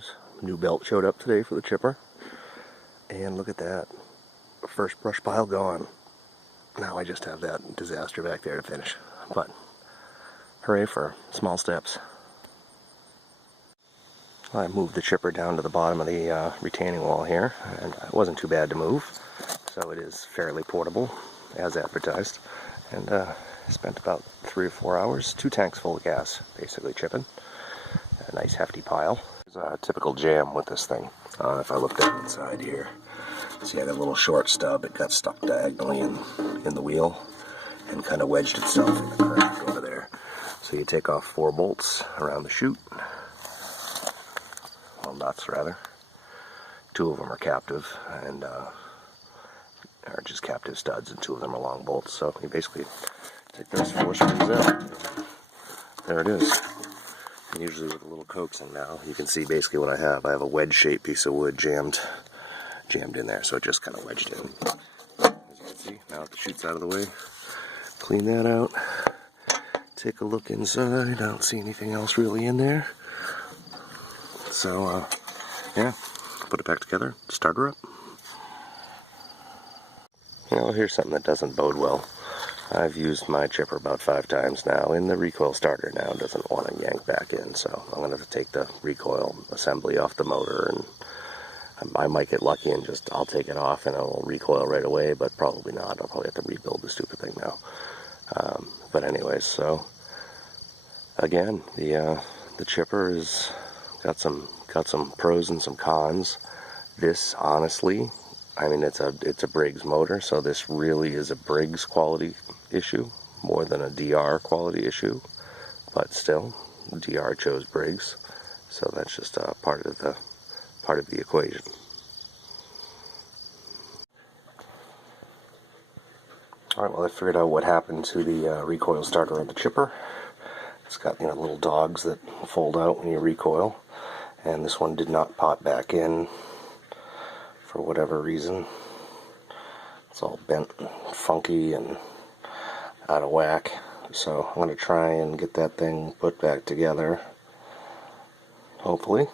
news. New belt showed up today for the chipper. And look at that. First brush pile gone. Now I just have that disaster back there to finish. But hooray for small steps. I moved the chipper down to the bottom of the retaining wall here, and it wasn't too bad to move. So it is fairly portable, as advertised. And spent about 3 or 4 hours, 2 tanks full of gas, basically chipping. A nice hefty pile. There's a typical jam with this thing. If I look down inside here, see I got a little short stub. It got stuck diagonally in the wheel and kind of wedged itself in the crack over there. So you take off 4 bolts around the chute. Well, nuts rather. 2 of them are captive and are just captive studs, and 2 of them are long bolts. So you basically take those 4 screws out. There it is. And usually with a little coaxing now, you can see basically what I have. I have a wedge-shaped piece of wood jammed in there, so it just kind of wedged in. As you can see, now that the chute's out of the way, clean that out. Take a look inside. I don't see anything else really in there. So, yeah, put it back together, start her up. Well, here's something that doesn't bode well. I've used my chipper about 5 times now, and the recoil starter now doesn't want to yank back in, so I'm going to have to take the recoil assembly off the motor, and I might get lucky and I'll take it off and it'll recoil right away, but probably not. I'll probably have to rebuild the stupid thing now. But anyways, so again, the chipper has got some pros and some cons. This, honestly, I mean, it's a Briggs motor, so this really is a Briggs quality issue more than a DR quality issue. But still, DR chose Briggs, so that's just part of the equation. All right, well, I figured out what happened to the recoil starter of the chipper. It's got little dogs that fold out when you recoil, and this one did not pop back in. For whatever reason, it's all bent, funky, and out of whack. So I'm going to try and get that thing put back together, hopefully,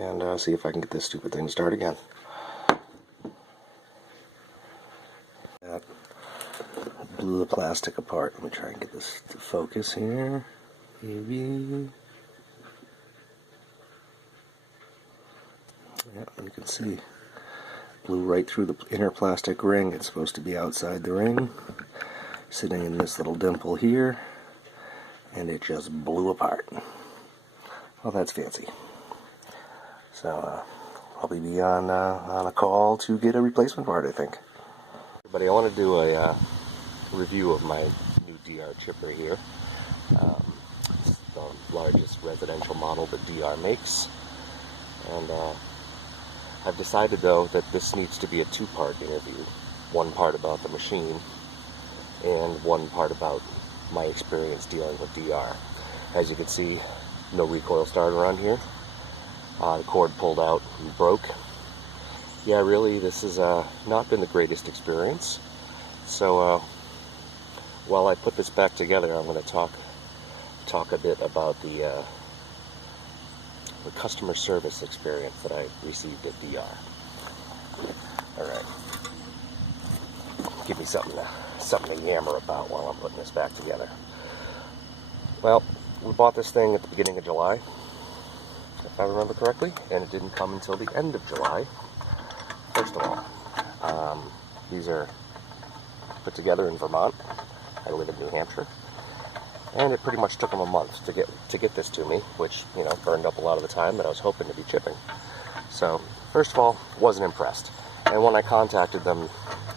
and see if I can get this stupid thing to start again. That blew the plastic apart. Let me try and get this to focus here. Maybe. Yeah, you can see. Blew right through the inner plastic ring. It's supposed to be outside the ring, sitting in this little dimple here, and it just blew apart. Well, that's fancy. So, probably be on a call to get a replacement part, I think. Everybody, I want to do a review of my new DR chipper here. It's the largest residential model that DR makes, and I've decided, though, that this needs to be a 2-part interview. 1 part about the machine, and 1 part about my experience dealing with DR. As you can see, no recoil starter on here. The cord pulled out and broke. Yeah, really, this has not been the greatest experience. So, while I put this back together, I'm going to talk a bit about the customer service experience that I received at DR. Alright. Give me something to yammer about while I'm putting this back together. Well, we bought this thing at the beginning of July, if I remember correctly, and it didn't come until the end of July. First of all, these are put together in Vermont. I live in New Hampshire. And it pretty much took them a month to get this to me, which, burned up a lot of the time that I was hoping to be chipping. So, first of all, wasn't impressed. And when I contacted them,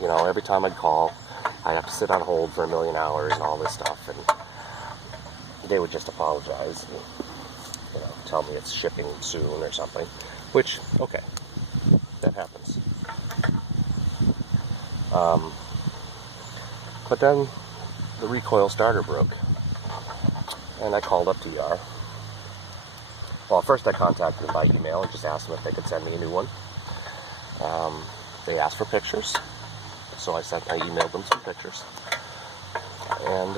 every time I'd call, I'd have to sit on hold for 1,000,000 hours and all this stuff, and they would just apologize and, tell me it's shipping soon or something, which, okay, that happens. But then the recoil starter broke. And I called up DR. Well, first I contacted them by email and just asked them if they could send me a new one. They asked for pictures, so I emailed them some pictures. And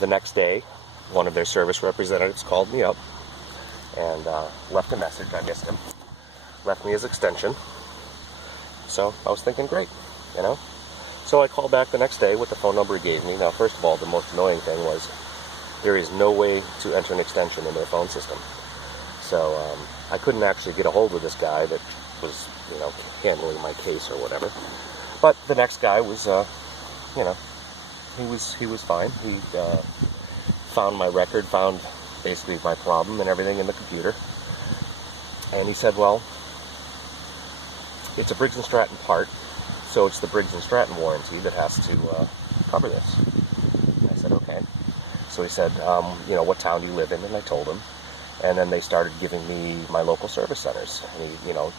the next day, one of their service representatives called me up and left a message. I missed him. Left me his extension. So I was thinking, great, you know. So I called back the next day with the phone number he gave me. Now, first of all, the most annoying thing was there is no way to enter an extension in their phone system. So I couldn't actually get a hold of this guy that was, you know, handling my case or whatever. But the next guy was, you know, he was fine. He found my record, found basically my problem and everything in the computer. And he said, well, it's a Briggs & Stratton part, so it's the Briggs & Stratton warranty that has to cover this. And I said, okay. So he said, you know, what town do you live in? And I told him. And then they started giving me my local service centers. And he, you know,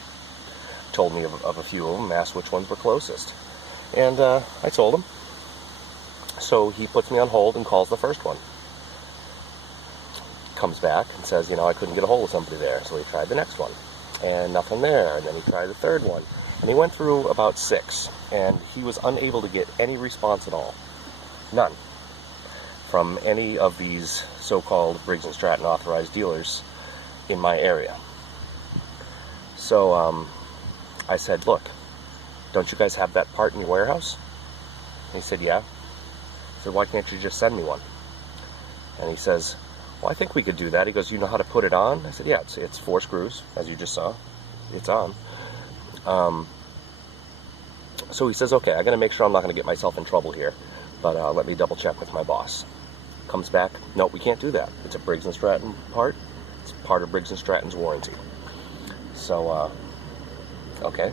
told me of a few of them, asked which ones were closest. And I told him. So he puts me on hold and calls the first one. Comes back and says, you know, I couldn't get a hold of somebody there. So he tried the next one. And nothing there. And then he tried the third one. And he went through about 6. And he was unable to get any response at all. None. From any of these so-called Briggs & Stratton authorized dealers in my area. So I said, look, don't you guys have that part in your warehouse? And he said, yeah. I said, why can't you just send me one? And he says, well, I think we could do that. He goes, you know how to put it on? I said, yeah, it's 4 screws, as you just saw. It's on. So he says, okay, I got to make sure I'm not going to get myself in trouble here, but let me double check with my boss. Comes back, no, we can't do that. It's a Briggs & Stratton part. It's part of Briggs & Stratton's warranty. So, okay.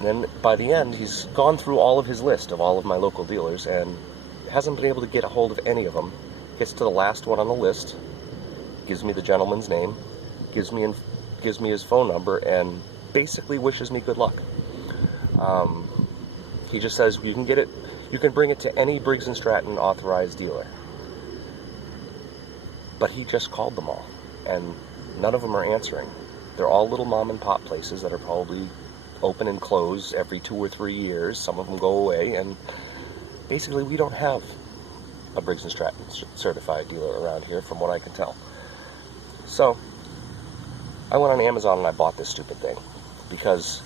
And then by the end, he's gone through all of his list of all of my local dealers and hasn't been able to get a hold of any of them. Gets to the last one on the list, gives me the gentleman's name, gives me his phone number, and basically wishes me good luck. He just says you can get it, you can bring it to any Briggs & Stratton authorized dealer. But he just called them all, and none of them are answering. They're all little mom and pop places that are probably open and close every 2 or 3 years. Some of them go away, and basically we don't have a Briggs & Stratton certified dealer around here, from what I can tell. So I went on Amazon and I bought this stupid thing, because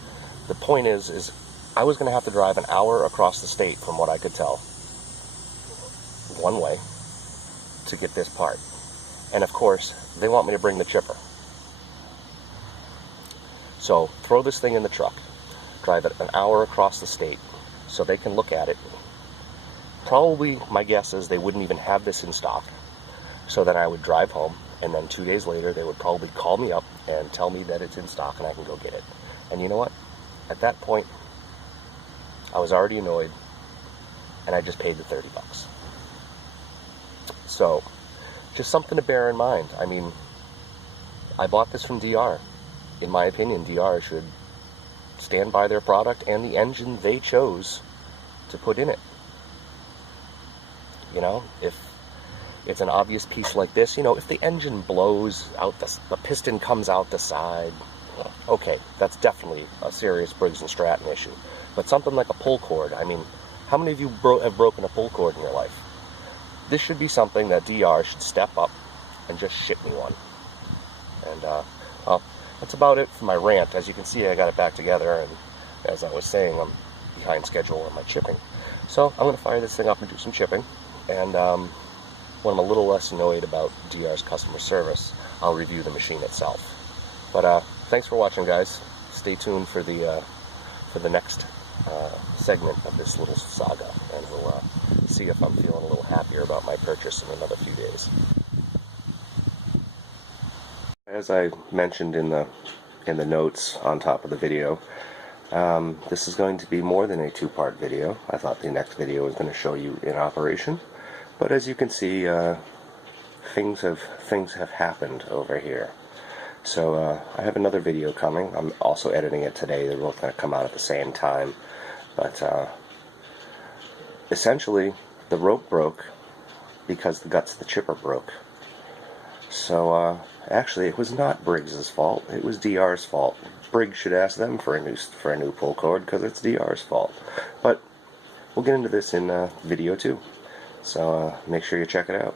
the point is I was going to have to drive an hour across the state, from what I could tell, one way, to get this part. And of course, they want me to bring the chipper. So throw this thing in the truck, drive it an hour across the state so they can look at it. Probably, my guess is they wouldn't even have this in stock. So then I would drive home, and then 2 days later they would probably call me up and tell me that it's in stock and I can go get it. And you know what? At that point, I was already annoyed, and I just paid the $30. So, just something to bear in mind. I mean, I bought this from DR. In my opinion, DR should stand by their product and the engine they chose to put in it. You know, if it's an obvious piece like this, you know, if the engine blows out, the piston comes out the side, okay, that's definitely a serious Briggs & Stratton issue. But something like a pull cord, I mean, how many of you have broken a pull cord in your life? This should be something that DR should step up and just ship me one. And, well, that's about it for my rant. As you can see, I got it back together, and as I was saying, I'm behind schedule on my chipping. So I'm going to fire this thing up and do some chipping. And when I'm a little less annoyed about DR's customer service, I'll review the machine itself. But thanks for watching, guys. Stay tuned for the next segment of this little saga, and we'll see if I'm feeling a little happier about my purchase in another few days. As I mentioned in the notes on top of the video, this is going to be more than a 2-part video. I thought the next video was going to show you in operation, but as you can see, things have happened over here. So I have another video coming. I'm also editing it today. They're both going to come out at the same time. But essentially, the rope broke because the guts of the chipper broke. So actually, it was not Briggs's fault. It was DR's fault. Briggs should ask them for a new pull cord, because it's DR's fault. But we'll get into this in video 2. So make sure you check it out.